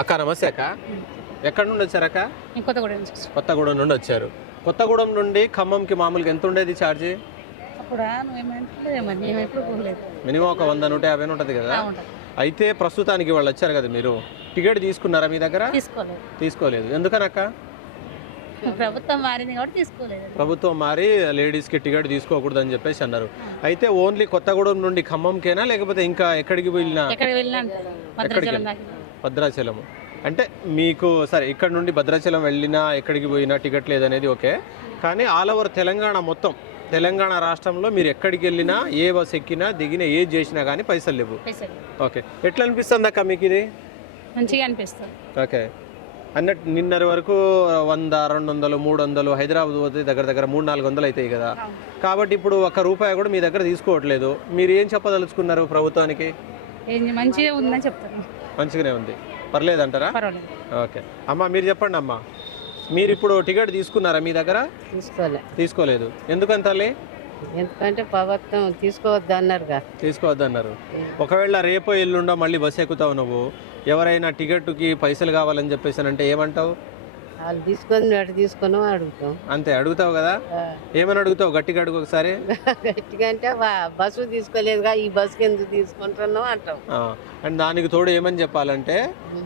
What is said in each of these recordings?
అక్క నమస్తే అక్క. ఎక్కడి నుండి వచ్చారు అక్క? ఇంకొత్త కూడా నుంచి కొత్తగూడెం నుండి వచ్చారు. కొత్తగూడెం నుండి ఖమ్మంకి మామూలుగా ఎంత ఉండేది ఛార్జీ? మినిమం ఒక వంద నూట యాభై ఉంటుంది కదా? అయితే ప్రస్తుతానికి వాళ్ళు వచ్చారు కదా మీరు. టికెట్ తీసుకున్నారా మీ దగ్గర? తీసుకోలేదు. తీసుకోలేదు. ఎందుకనక్క ప్రభుత్వం మారింది కాబట్టి తీసుకోలేదు. ప్రభుత్వం మారి లేడీస్కి టికెట్ తీసుకోకూడదు అని చెప్పేసి అన్నారు. అయితే ఓన్లీ కొత్తగూడెం నుండి ఖమ్మంకేనా లేకపోతే ఇంకా ఎక్కడికి వెళ్ళినా? ఎక్కడికి వెళ్ళినా అంటారు భద్రాచలం దాకా భద్రాచలం అంటే మీకు సరే ఇక్కడ నుండి భద్రాచలం వెళ్ళినా ఎక్కడికి పోయినా టికెట్ లేదనేది ఓకే. కానీ ఆల్ ఓవర్ తెలంగాణ మొత్తం తెలంగాణ రాష్ట్రంలో మీరు ఎక్కడికి వెళ్ళినా ఏ బస్ ఎక్కినా దిగినా ఏది చేసినా కానీ పైసలు లేవు. ఓకే. ఎట్లా అనిపిస్తుంది అక్క మీకు ఇది? మంచిగా అనిపిస్తుంది. ఓకే. అన్నట్టు నిన్నటి వరకు వంద రెండు వందలు మూడు వందలు హైదరాబాద్ పోతే దగ్గర దగ్గర మూడు నాలుగు వందలు అవుతాయి కదా. కాబట్టి ఇప్పుడు ఒక్క రూపాయి కూడా మీ దగ్గర తీసుకోవట్లేదు. మీరు ఏం చెప్పదలుచుకున్నారు ప్రభుత్వానికి? మంచిగా ఉందని చెప్తాను. మంచిగానే ఉంది. పర్లేదంటారా పర్వాలేదు. ఓకే. అమ్మ మీరు చెప్పండి అమ్మా. మీరు ఇప్పుడు టికెట్ తీసుకున్నారా మీ దగ్గర? తీసుకోలే. తీసుకోలేదు. ఎందుకని తల్లి? ఎందుకంటే ప్రభుత్వం తీసుకోవద్దు అన్నారుగా. తీసుకోవద్దన్నారు ఒకవేళ రేపో ఎల్లుండో మళ్ళీ బస్సు ఎక్కుతావు నువ్వు ఎవరైనా టికెట్కి పైసలు కావాలని చెప్పేసి అంటే ఏమంటావు? వాళ్ళు తీసుకొని అటు తీసుకొని అడుగుతాం. అంతే అడుగుతావు కదా? ఏమని అడుగుతావు? గట్టిగా అడుగు ఒకసారి. గట్టిగా అంటే బస్సు తీసుకోలేదుగా ఈ బస్సుకి ఎందుకు తీసుకుంటున్నావు అంటాం. అండ్ దానికి తోడు ఏమని చెప్పాలంటే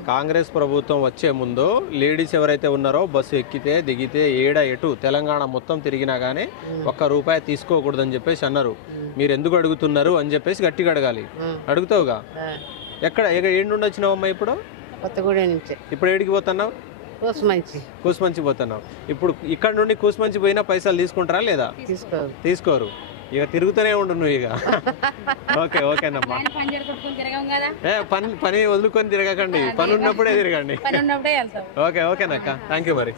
కాంగ్రెస్ ప్రభుత్వం వచ్చే ముందు లేడీస్ ఎవరైతే ఉన్నారో బస్సు ఎక్కితే దిగితే ఏడ ఎటు తెలంగాణ మొత్తం తిరిగినా కానీ ఒక్క రూపాయి తీసుకోకూడదని చెప్పేసి అన్నారు. మీరు ఎందుకు అడుగుతున్నారు అని చెప్పేసి గట్టిగా అడగాలి. అడుగుతావుగా? ఎక్కడ ఎక్కడ ఏండి నుండి వచ్చినావమ్మా ఇప్పుడు? కొత్తగూడెం నుంచి. ఇప్పుడు ఏడికి పోతున్నావు? కూసుమంచి. పోతున్నావు. ఇప్పుడు ఇక్కడ నుండి కూసుమంచి పోయినా పైసలు తీసుకుంటారా లేదా? తీసుకో తీసుకోరు. ఇక తిరుగుతూనే ఉండు నువ్వు ఇక. ఓకే ఓకేనమ్మా. ఏ పని పని వదులుకొని తిరగకండి. పని ఉన్నప్పుడే తిరగండి. పని ఉన్నప్పుడే వెళ్తాం. ఓకే ఓకేనక్క. థ్యాంక్ యూ మరి.